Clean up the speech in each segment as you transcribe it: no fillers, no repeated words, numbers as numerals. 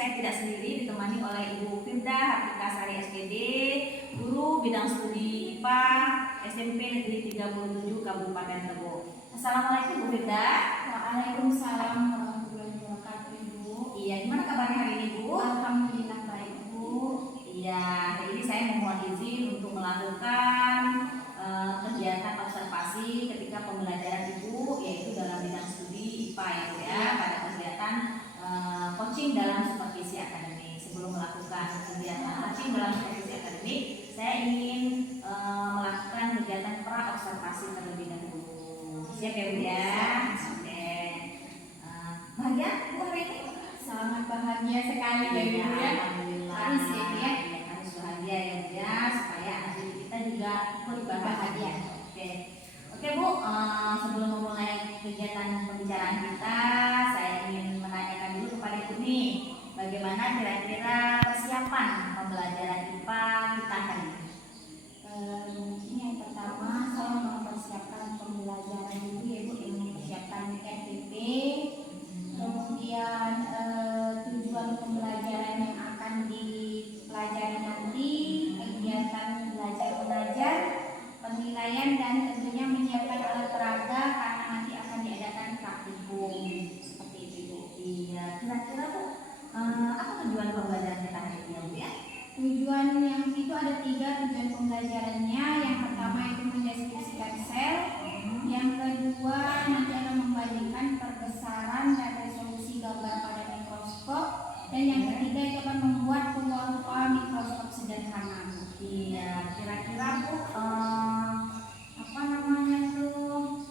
saya tidak sendiri, ditemani oleh Ibu Firda Hafika Sari SPD, guru bidang studi IPA SMP Negeri 37 Kabupaten Tebo. Assalamualaikum Bu Firda. Waalaikumsalam warahmatullahi wabarakatuh, Ibu. Iya, gimana kabarnya hari ini, Bu? Alhamdulillah baik, Bu. Iya, hari ini saya memohon izin untuk melakukan kegiatan observasi ketika pembelajaran Ibu, yaitu dalam bidang studi IPA ya Bu ya, pada kegiatan coaching dalam supervisi akademik. Sebelum melakukan kegiatan coaching dalam supervisi akademik, saya ingin melakukan kegiatan pra observasi terlebih dahulu. Siap ya Bu ya? Oke. Bahagia Bu hari ini? Sangat bahagia sekali ya, Bu ya. Alhamdulillah. Harus ya, Bu ya. Harus bahagia ya Bu ya, supaya anak kita juga ikut bahagia. Oke Bu, sebelum memulai kegiatan pembicaraan kita, saya ingin menanyakan dulu kepada Ibu nih, bagaimana kira-kira persiapan pembelajaran IPA kita hari ini? Mungkin yang pertama saya mempersiapkan pembelajaran dulu ya, Bu, yang mempersiapkan RPP. Kemudian tujuan pembelajaran yang akan dipelajari nanti, kegiatan belajar mengajar, penilaian, dan tentunya menyiapkan alat peraga karena nanti akan diadakan praktikum seperti itu, Bu. Iya, kira-kira Bu, apa tujuan pembelajaran kita hari ini ya Bu ya? Tujuan yang itu ada 3 tujuan pembelajarannya. Yang pertama itu mendeskripsikan sel, yang kedua nanti akan membandingkan perbesaran dan resolusi gambar pada mikroskop, dan yang ketiga itu akan membuat rupa-rupa mikroskop sederhana. Iya, kira-kira Bu, apa namanya tuh?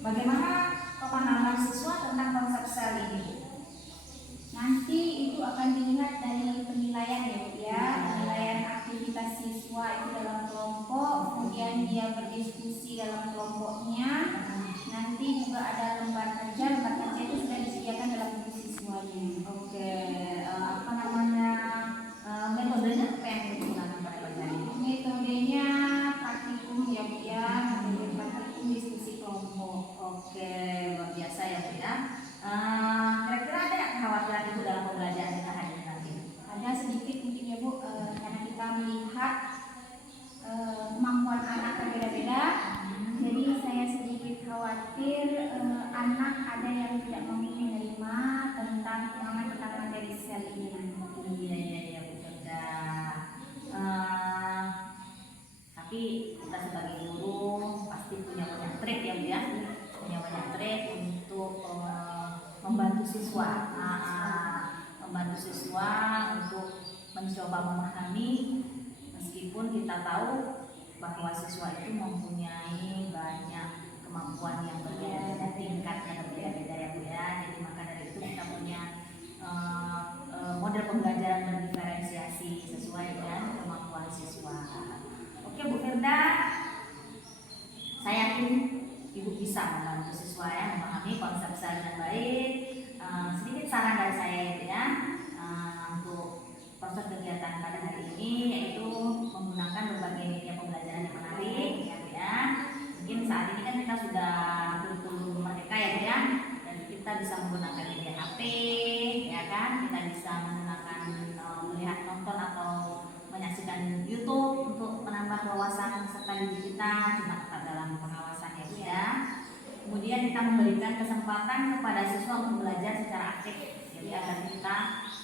Bagaimana pemahaman siswa tentang konsep sel ini Bu? Nanti itu akan dilihat dari penilaian ya, Bu ya. Penilaian aktivitas siswa itu dalam kelompok, kemudian dia berdiskusi dalam kelompoknya. Nanti juga ada lembar kerja itu sudah disediakan dalam buku siswanya. Oke, apa namanya, metodenya apa yang digunakan pada pelajaran ini? Metodenya praktikum ya, Bu ya. Metode praktikum diskusi kelompok. Oke, luar biasa ya Bu ya. Kira-kira ada kekhawatiran Ibu dalam pembelajaran kita hari ini nanti? Ada sedikit mungkin ya, Bu, karena kita melihat kemampuan anak berbeda-beda. Jadi saya sedikit khawatir anak ada yang tidak mampu menerima tentang pemahaman tentang materi sel ini. Iya Bu Firda. Tapi kita sebagai guru pasti punya banyak trik ya Bu ya, punya banyak trik untuk membantu siswa, untuk mencoba memahami, meskipun kita tahu bahwa siswa itu mempunyai banyak kemampuan yang berbeda-beda, tingkatnya berbeda-beda ya Bu ya. Jadi maka dari itu kita punya model pembelajaran berdiferensiasi sesuai dengan kemampuan siswa. Oke Bu Firda, saya yakin Ibu bisa membantu siswa ya memahami konsep sel dengan baik. Sedikit saran dari saya ya, untuk proses kegiatan pada hari ini yaitu menggunakan berbagai media pembelajaran yang menarik ya. Mungkin saat ini kan kita sudah kurikulum merdeka ya, dan kita bisa menggunakan media HP ya kan, kita bisa menggunakan melihat, nonton atau menyaksikan YouTube untuk menambah wawasan serta diri kita juga tetap dalam pengawasan ya. Kemudian kita memberikan kesempatan kepada siswa untuk belajar secara aktif ya, agar kita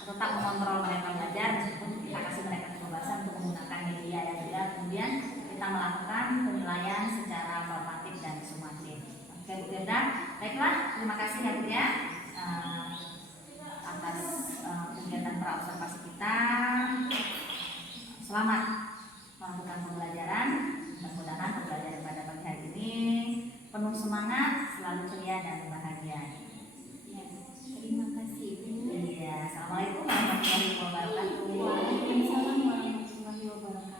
tetap mengontrol mereka belajar meskipun kita kasih mereka kebebasan untuk menggunakan media ya. Kemudian kita melakukan penilaian secara formatif dan sumatif. Oke Bu Firda, baiklah, terima kasih ya Bu ya atas kegiatan pra observasi kita. Selamat melakukan pembelajaran. Mudah-mudahan pembelajaran pada pagi hari ini penuh semangat, selalu ceria dan bahagia. Ya, terima kasih Bu. Iya, assalamualaikum warahmatullahi wabarakatuh. Waalaikumsalam warahmatullahi wabarakatuh.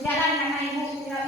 Berjalan karena Ibu tidak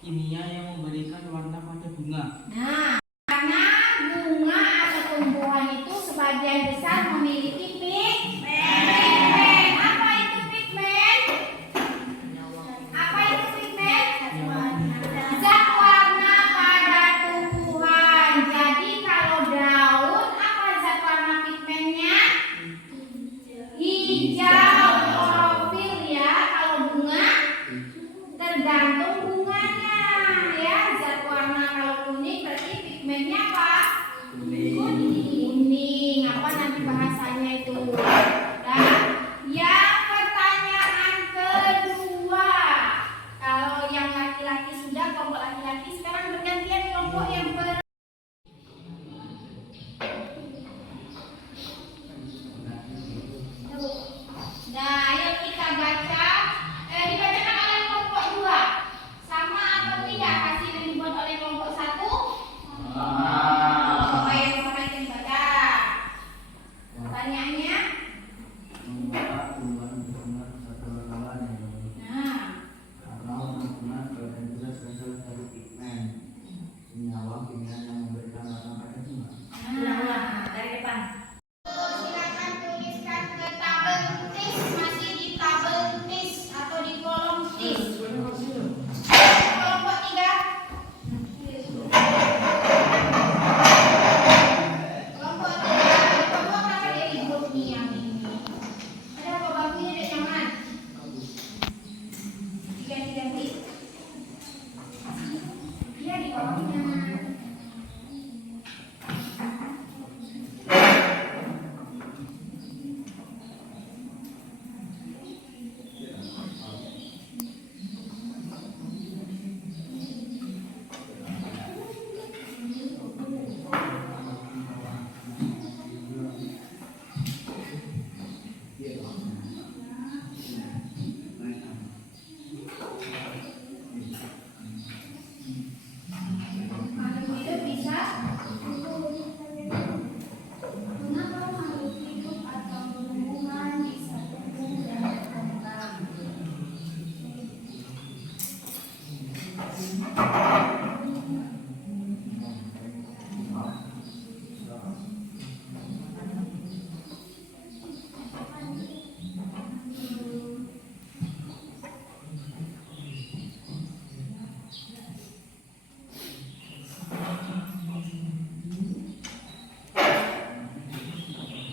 kimia yang memberikan warna pada bunga? Nah, karena bunga atau tumbuhan itu sebagian besar memiliki pigmen. Apa itu pigmen? Apa itu pigmen? Zat warna pada tumbuhan. Jadi kalau daun, apa zat warna pigmennya? Hijau, klorofil ya. Kalau bunga, tergantung bunganya ya. Zat warna kalau kuning berarti pigmennya apa? Kuning. Apa nanti bahasanya itu? Nah, yang pertanyaan kedua. Kalau yang laki-laki sudah, kelompok laki-laki sekarang bergantian kelompok yang Nah, ayo kita baca. Dibacakan oleh kelompok 2. Sama atau tidak hasil yang dibuat oleh kelompok 1? Bapak yang sama yang baca. Pertanyaannya? Mengapa tumbuhan bersumber satu lawan Nah, karena tumbuhan bagian besar berasal dari pigmen senyawa kimia yang memberikan warna pada bunga. Ulang-ulang dari depan. Silakan tuliskan ke tabel tis, masih di tabel tis atau di kolom tis. Kelompok 3. Kelompok 3. Kelompok apa dari grup nih yang ini? Ada apa bakunya dek jangan? Ganti-ganti. Iya di kolomnya. Makhluk hidup bisa mengapa makhluk hidup atau tumbuhan bisa tumbuh dan berkembang?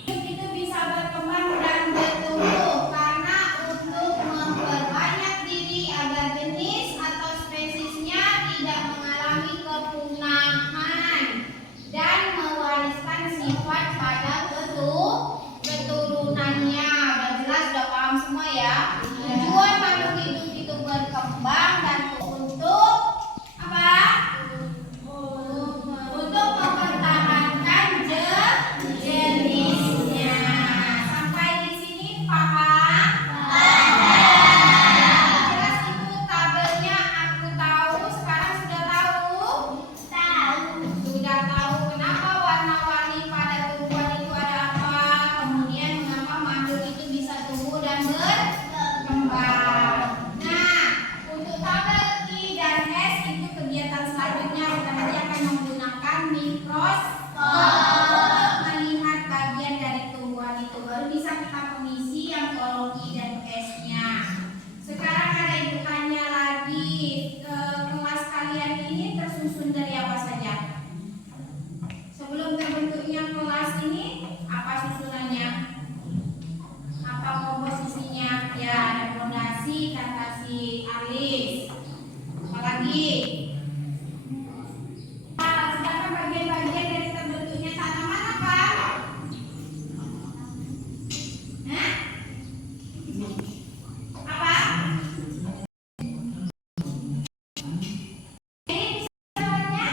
Hidup itu bisa berkembang dan bertumbuh karena untuk memperbanyak diri agar jenis atau spesiesnya tidak mengalami kepunahan dan mewariskan sifat pada keturunannya. Udah jelas, udah paham semua ya. Tujuan makhluk hidup itu berkembang dan untuk apa? Untuk mempertahankan jenisnya. Sampai di sini paham? Jelas itu tabelnya aku tahu. Sekarang sudah tahu? Sudah tahu kenapa warna-warni pada tumbuhan itu ada apa? Kemudian mengapa makhluk itu bisa tumbuh dan berkembang. Nah, untuk tabel I dan S itu kegiatan selanjutnya kita nanti akan menggunakan mikroskop untuk melihat bagian dari tumbuhan itu. Baru bisa kita mengisi yang kolom I dan S-nya. Sekarang ada yang tanya lagi, kelas kalian ini tersusun dari apa saja? Sebelum terbentuknya kelas ini, apa susunannya? Apa komposisinya? Ya, ada fondasi, kasih alis. Apalagi? Sedangkan bagian-bagian dari terbentuknya tanaman apa? Hah? Apa? Ini bisa jawabnya?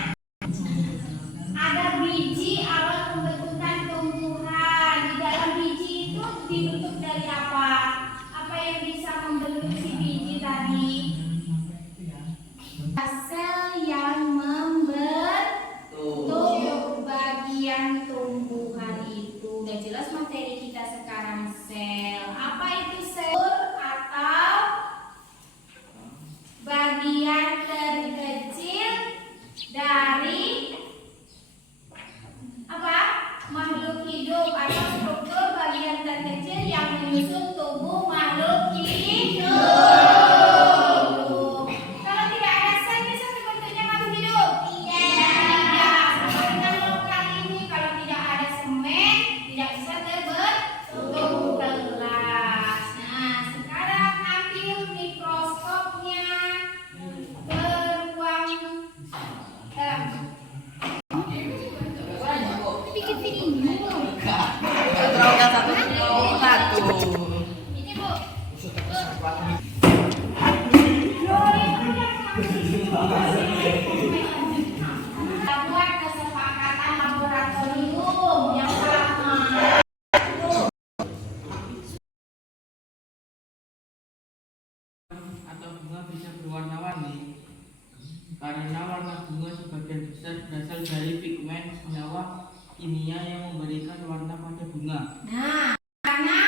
dari pigmen senyawa kimia yang memberikan warna pada bunga. Nah, karena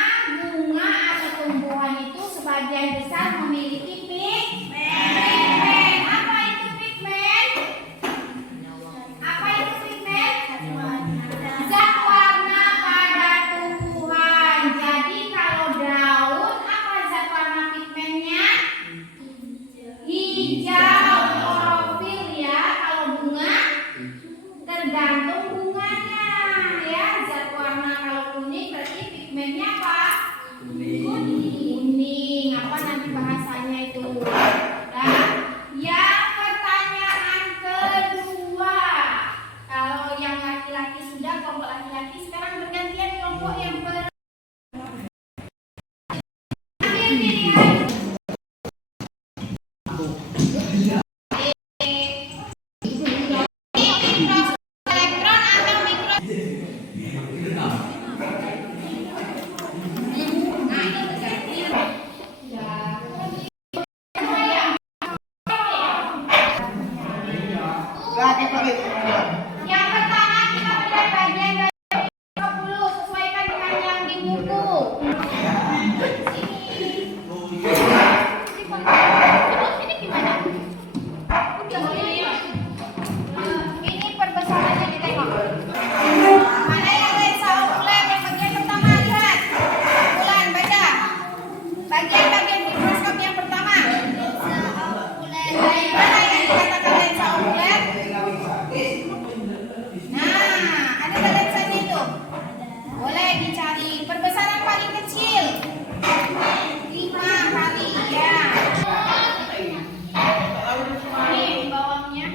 bunga atau tumbuhan itu sebagian besar memiliki pigmen. Apa itu pigmen? Apa itu pigmen? Zat warna pada tumbuhan. Jadi kalau daun, apa zat warna pigmennya? Hijau, klorofil ya. Kalau bunga, tergantung bunganya ya. Zat warna kalau kuning berarti pigmennya apa? Kuning. Apa nanti bahasanya itu? Nah, yang pertanyaan kedua. Kalau yang laki-laki sudah, kelompok laki-laki sekarang bergantian kelompok yang elektron atau mikro. Nah, itu berganti. Yang pertama kita melihat bagian dari 30 sesuaikan dengan yang di buku. Ini gimana? Ini perbesarannya ditengok. Mana yang lensa okuler yang bagian pertama lihat. Bulan baca. Bagian mikroskop yang pertama. Dari mana yang dikatakan lensa okuler? Nah, ada lensanya itu. Boleh dicari perbesaran paling kecil. 5 kali ya. Ini bawahnya.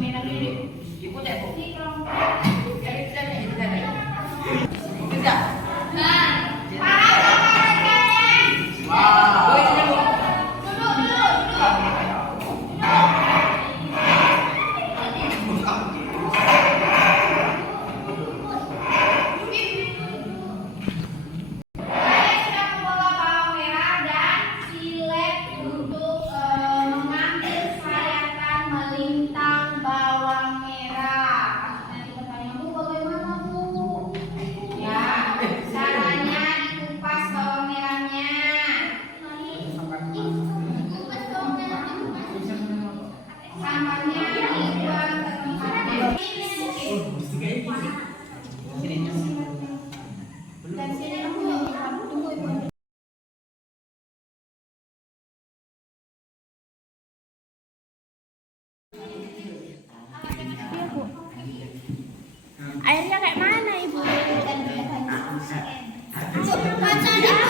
Merah ini. Ini kelompok. Nah, saya sudah membawa bawang merah dan silet untuk mengambil sayatan melintang bawang merah. Nanti bertanya, Bu, bagaimana Bu? Ya, caranya dikupas bawang merahnya. Sampahnya dibuang ke tempatnya. Dan sini tunggu Ibu. Airnya kayak mana Ibu? Baca dah.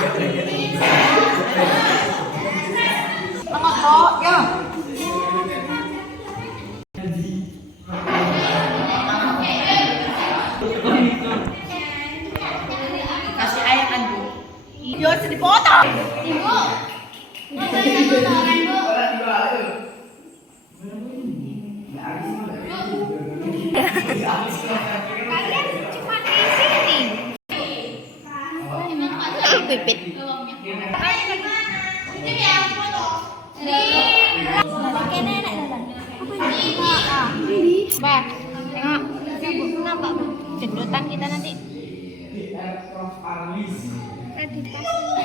Kasih air kan Bu. Yo, dipotong. Ibu. Ini potongan Bu. Kalian cuma di sini. Pipit. Ini yang foto. Pakai nenek dalam. Bah, tengok. Nampak jedotan kita nanti.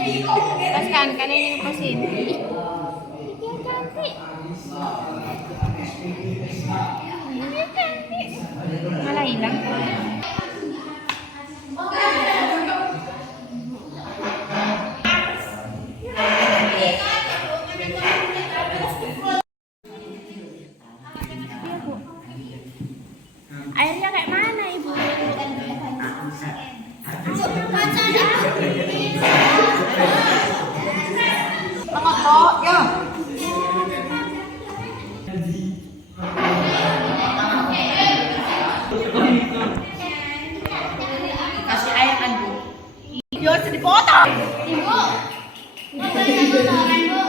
Lepaskan, kan ini lepasin. Dia cantik. Dia cantik. Malah hilang. Airnya kayak mana Ibu? Baca dah. Ya. Kasih air kan Bu. Yo, dipotong. Ibu. Potongan Bu.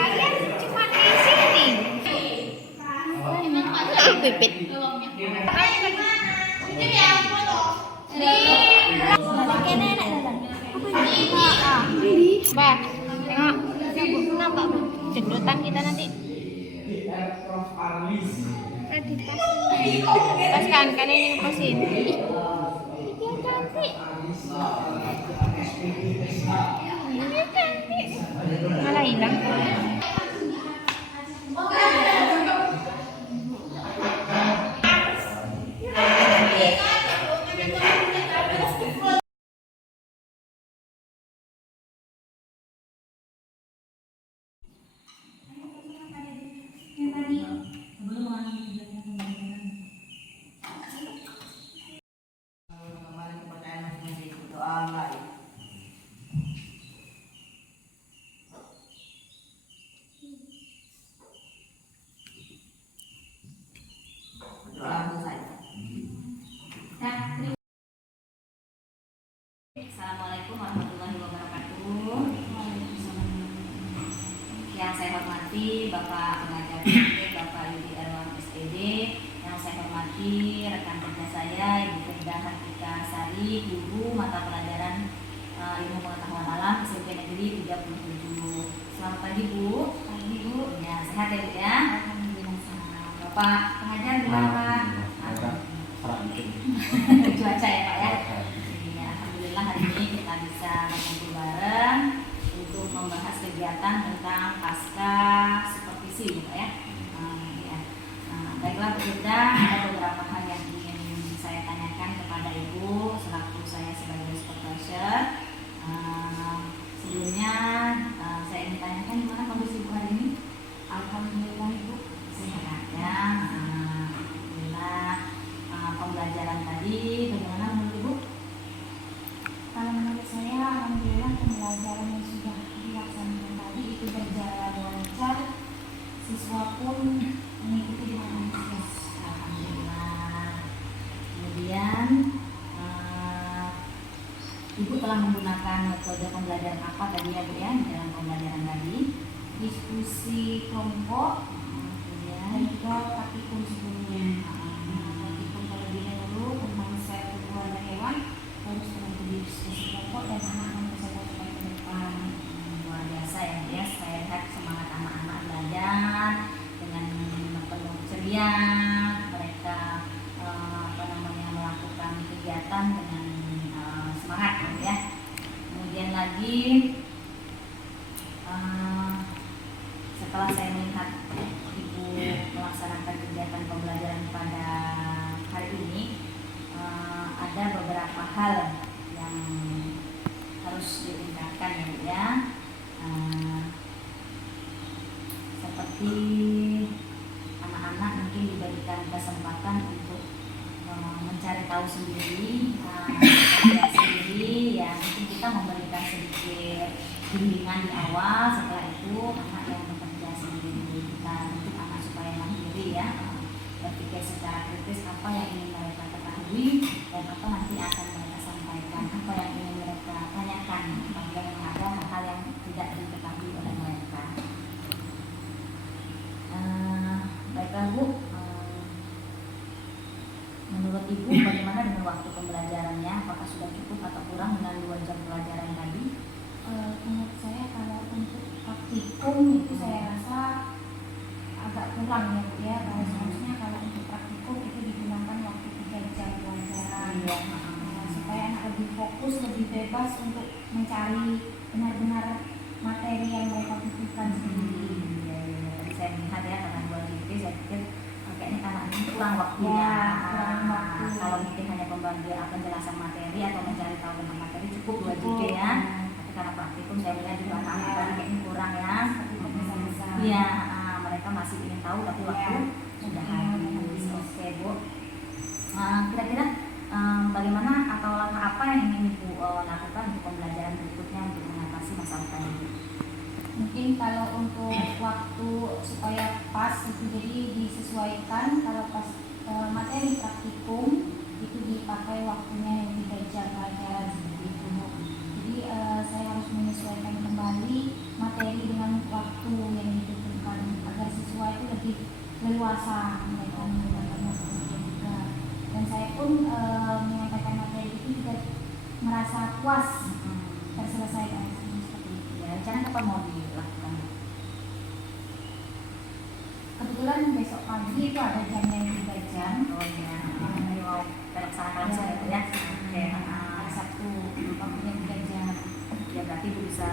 Kalian cuma di sini. Pipit. Ini yang foto. Pakai nenek dalam. Bah, tengok. nampak Bang. Jedotan kita nanti. Pas kan ini ngeposin. Ih, dia cantik. Dia cantik. Malah hilang. Yang tadi Sebelum mengalami kegiatan pembelajaran, kembali kepercayaan masing-masing. Doa baik. Doa selesai. Nah, Assalamualaikum warahmatullahi wabarakatuh. Yang saya hormati Bapak pengajar PT Bapak Yudi Erwan SPD, yang saya hormati rekan kerja saya Ibu Firda Hartika Sari, guru mata pelajaran ilmu pengetahuan alam SMP Negeri 37. Selamat pagi Bu. pagi Bu. Ya, sehat ya Bu ya. Alhamdulillah. Bapak pengajar gimana Pak? Cuaca ya Pak ya. Iya, alhamdulillah hari ini kita bisa berkumpul bareng untuk membahas kegiatan tentang pasca supervisi Pak ya. Ya. Baiklah Bu Firda, ada beberapa hal yang ingin saya tanyakan kepada Ibu selaku saya sebagai supervisor. Sebelumnya saya ingin tanyakan gimana kondisi Ibu hari ini? Alhamdulillah Ibu. Sehat ya. Alhamdulillah. Pembelajaran tadi bagaimana menurut Ibu? Kalau menurut saya, alhamdulillah pembelajaran yang sudah dilaksanakan tadi itu berjalan lancar. Siswa pun mengikuti dengan antusias. Alhamdulillah. Kemudian Ibu telah menggunakan metode pembelajaran apa tadi ya Bu ya di dalam pembelajaran tadi? Diskusi kelompok Kemudian dan juga praktikum sebelumnya. Praktikum terlebih dahulu tentang sel tubuh dan hewan, terus kemudian diskusi kelompok dan anak-anak bisa sampai ke depan. luar biasa ya Bu ya. Saya lihat semangat anak-anak belajar dengan penuh ceria. Mereka melakukan kegiatan dengan semangat gitu ya. Kemudian lagi setelah saya melihat Ibu melaksanakan kegiatan pembelajaran pada hari ini, ada beberapa hal yang harus ditingkatkan ya Bu ya. Seperti anak-anak mungkin diberikan kesempatan untuk mencari tahu sendiri, belajar sendiri ya. Mungkin kita memberikan sedikit bimbingan di awal, setelah itu anak yang bekerja sendiri. Kita bentuk anak supaya mandiri ya, berpikir secara kritis apa yang ingin mereka ketahui dan apa nanti akan mereka sampaikan, apa yang ingin mereka tanyakan apabila memang ada hal-hal yang tidak diketahui oleh mereka. Baiklah Bu, menurut Ibu bagaimana dengan waktu pembelajarannya? Apakah sudah cukup atau kurang dengan 2 jam pelajaran tadi? Menurut saya kalau untuk praktikum itu saya rasa agak kurang ya Bu ya. Kalau seharusnya kalau untuk praktikum itu digunakan waktu 3 jam pelajaran. Iya. Supaya anak lebih fokus, lebih bebas untuk mencari benar-benar materi yang mereka butuhkan sendiri. Tadi saya melihat ya karena 2 GP saya pikir kayaknya anak ini kurang waktunya. Ya, kurang waktu. Kalau mungkin hanya pembagian penjelasan materi atau mencari tahu tentang materi cukup 2 GP ya. Tapi karena praktikum saya melihat juga anak-anak tadi kayaknya kurang ya. Iya, mereka masih ingin tahu tapi waktu sudah habis. Oke Bu. Kira-kira bagaimana atau langkah apa yang ingin Ibu lakukan untuk pembelajaran berikutnya untuk mengatasi masalah tadi? Mungkin kalau untuk waktu supaya pas itu jadi disesuaikan. Kalau pas materi praktikum itu dipakai waktunya yang 3 jam pelajaran seperti itu. Jadi saya harus menyesuaikan kembali materi dengan waktu yang dibutuhkan agar siswa itu lebih leluasa mereka menggunakan waktunya juga. Dan saya pun menyampaikan materi itu juga merasa puas terselesaikan seperti itu. Ya, rencana kapan mau dilakukan? kebetulan besok pagi itu ada jamnya 3 jam. Oh iya, ini mau terlaksanakan langsung ya Bu ya. Oke, Sabtu waktunya 3 jam. ya berarti Bu bisa